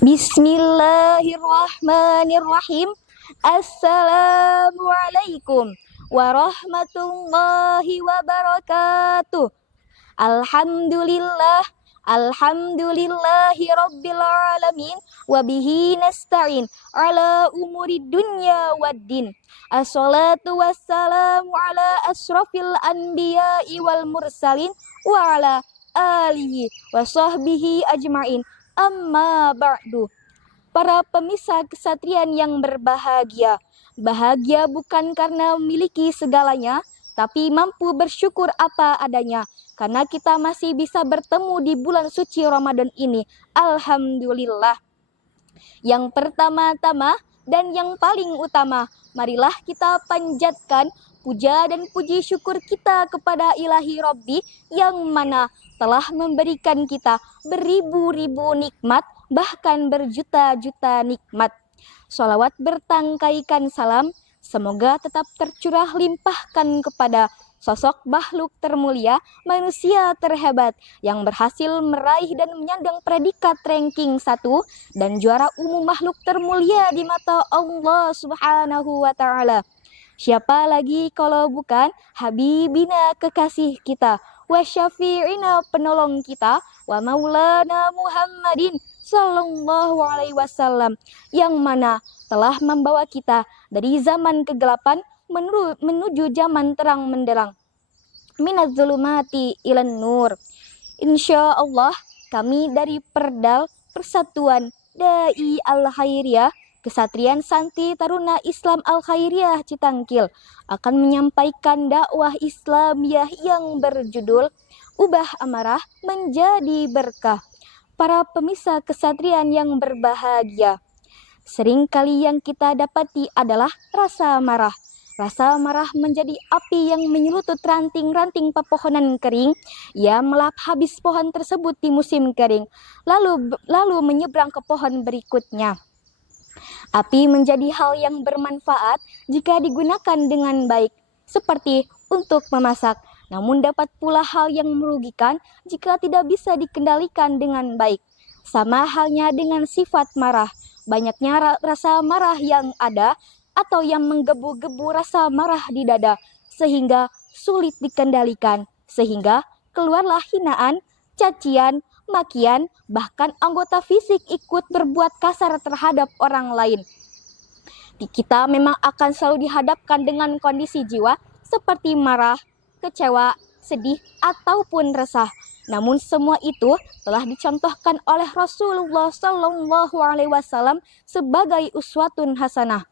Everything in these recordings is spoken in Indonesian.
Bismillahirrahmanirrahim. Assalamualaikum warahmatullahi wabarakatuh. Alhamdulillah, alhamdulillahi rabbil alamin, wabihi nasta'in ala umuri dunya waddin. Assalatu wassalamu ala asrafil anbiya'i wal mursalin wa ala alihi wa sahbihi ajma'in. Amma ba'du. Para pemirsa kesatrian yang berbahagia, bahagia bukan karena memiliki segalanya, tapi mampu bersyukur apa adanya, karena kita masih bisa bertemu di bulan suci Ramadan ini. Alhamdulillah. Yang pertama-tama dan yang paling utama, marilah kita panjatkan puja dan puji syukur kita kepada Ilahi Rabbi yang mana telah memberikan kita beribu-ribu nikmat, bahkan berjuta-juta nikmat. Sholawat bertangkaikan salam, semoga tetap tercurah limpahkan kepada sosok makhluk termulia, manusia terhebat yang berhasil meraih dan menyandang predikat ranking 1 dan juara umum makhluk termulia di mata Allah Subhanahu wa Ta'ala. Siapa lagi kalau bukan Habibina, kekasih kita, wa syafi'ina, penolong kita, wa maulana Muhammadin sallallahu alaihi wasallam, yang mana telah membawa kita dari zaman kegelapan menuju zaman terang menderang, minaz zulumati ilan nur. Insya Allah kami dari Perdal Persatuan Dai Al-Khairiyah Kesatrian Santri Taruna Islam Al-Khairiyah Citangkil akan menyampaikan dakwah Islamiyah yang berjudul Ubah Amarah Menjadi Berkah. Para pemirsa kesatrian yang berbahagia, seringkali yang kita dapati adalah rasa marah. Rasa marah menjadi api yang menyelutut ranting-ranting pepohonan kering. Ia melahap habis pohon tersebut di musim kering, lalu menyeberang ke pohon berikutnya. Api menjadi hal yang bermanfaat jika digunakan dengan baik, seperti untuk memasak. Namun dapat pula hal yang merugikan jika tidak bisa dikendalikan dengan baik. Sama halnya dengan sifat marah. Banyaknya rasa marah yang ada atau yang menggebu-gebu rasa marah di dada sehingga sulit dikendalikan, sehingga keluarlah hinaan, cacian, makian, bahkan anggota fisik ikut berbuat kasar terhadap orang lain. Kita memang akan selalu dihadapkan dengan kondisi jiwa seperti marah, kecewa, sedih, ataupun resah. Namun semua itu telah dicontohkan oleh Rasulullah Sallallahu Alaihi Wasallam sebagai uswatun hasanah.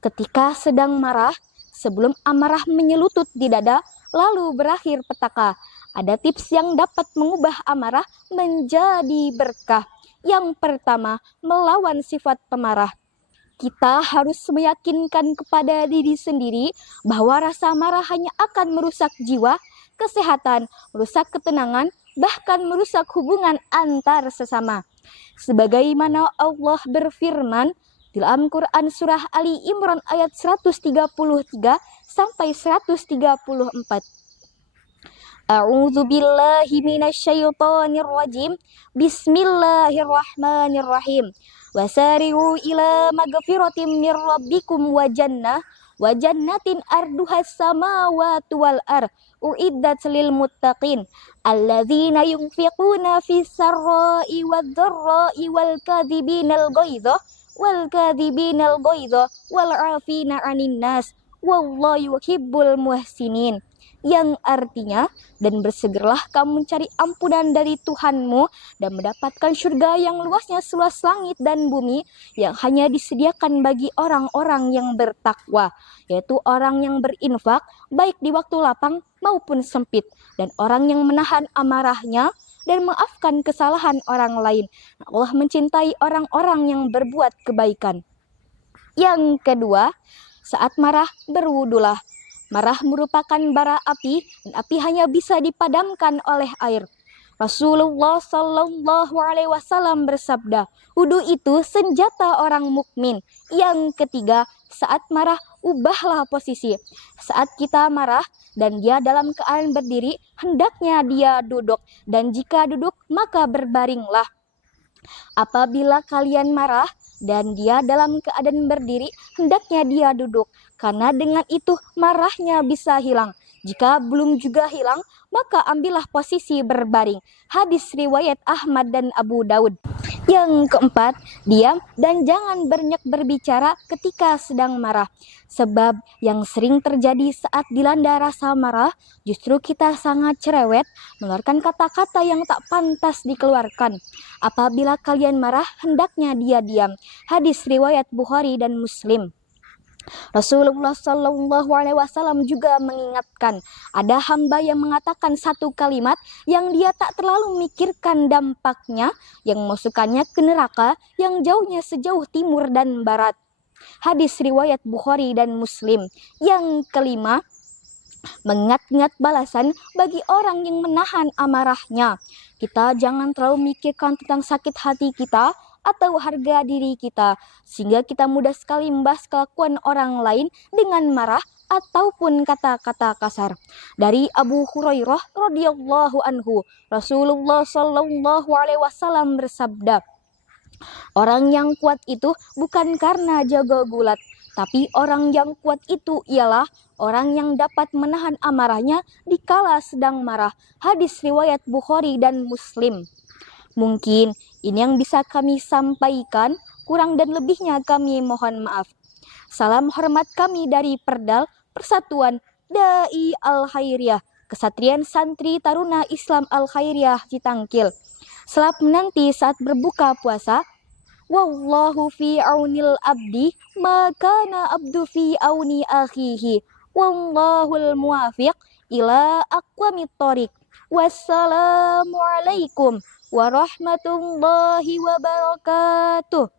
Ketika sedang marah, sebelum amarah menyelutut di dada, lalu berakhir petaka, ada tips yang dapat mengubah amarah menjadi berkah. Yang pertama, melawan sifat pemarah. Kita harus meyakinkan kepada diri sendiri bahwa rasa marah hanya akan merusak jiwa, kesehatan, merusak ketenangan, bahkan merusak hubungan antar sesama. Sebagaimana Allah berfirman dalam Quran surah Ali Imran ayat 133 sampai 134. A'udzu billahi minasyaitonir rajim. Bismillahirrahmanirrahim. Wasari'u ila magfiratin mir rabbikum wa jannatin arduhas samawati wal ard uiddat lil muttaqin alladzina yunfiquna fis sarra'i wad dharra'i wal kadhibinal ghaidha wal 'afina 'anil nas wallahu yuhibbul muhsinin. Yang artinya, dan bersegeralah kamu mencari ampunan dari Tuhanmu dan mendapatkan surga yang luasnya seluas langit dan bumi, yang hanya disediakan bagi orang-orang yang bertakwa, yaitu orang yang berinfak baik di waktu lapang maupun sempit, dan orang yang menahan amarahnya dan memaafkan kesalahan orang lain. Allah mencintai orang-orang yang berbuat kebaikan. Yang kedua, saat marah berwudulah. Marah merupakan bara api, dan api hanya bisa dipadamkan oleh air. Rasulullah Sallallahu Alaihi Wasallam bersabda, wudu itu senjata orang mukmin. Yang ketiga, saat marah ubahlah posisi. Saat kita marah dan dia dalam keadaan berdiri, hendaknya dia duduk, dan jika duduk maka berbaringlah. Apabila kalian marah dan dia dalam keadaan berdiri, hendaknya dia duduk, karena dengan itu marahnya bisa hilang. Jika belum juga hilang, maka ambillah posisi berbaring. Hadis riwayat Ahmad dan Abu Daud. Yang keempat, diam dan jangan banyak berbicara ketika sedang marah. Sebab yang sering terjadi saat dilanda rasa marah, justru kita sangat cerewet, mengeluarkan kata-kata yang tak pantas dikeluarkan. Apabila kalian marah, hendaknya dia diam. Hadis riwayat Bukhari dan Muslim. Rasulullah Shallallahu Alaihi Wasallam juga mengingatkan, ada hamba yang mengatakan satu kalimat yang dia tak terlalu mikirkan dampaknya, yang memasukkannya ke neraka yang jauhnya sejauh timur dan barat. Hadis riwayat Bukhari dan Muslim. Yang kelima, mengingat-ingat balasan bagi orang yang menahan amarahnya. Kita jangan terlalu mikirkan tentang sakit hati kita atau harga diri kita, sehingga kita mudah sekali membahas kelakuan orang lain dengan marah ataupun kata-kata kasar. Dari Abu Hurairah radhiyallahu anhu, Rasulullah Shallallahu Alaihi Wasallam bersabda, orang yang kuat itu bukan karena jago gulat, tapi orang yang kuat itu ialah orang yang dapat menahan amarahnya dikala sedang marah. Hadis riwayat Bukhari dan Muslim. Mungkin ini yang bisa kami sampaikan, kurang dan lebihnya kami mohon maaf. Salam hormat kami dari Perdal, Persatuan Dai Al-Khairiyah, Kesatrian Santri Taruna Islam Al-Khairiyah Citangkil. Selamat menanti saat berbuka puasa. Wallahu fi aunil abdi, makana abdu fi auni akhihi. Wallahul muwafiq ila aqwamit thoriq. Wassalamualaikum warahmatullahi wabarakatuh.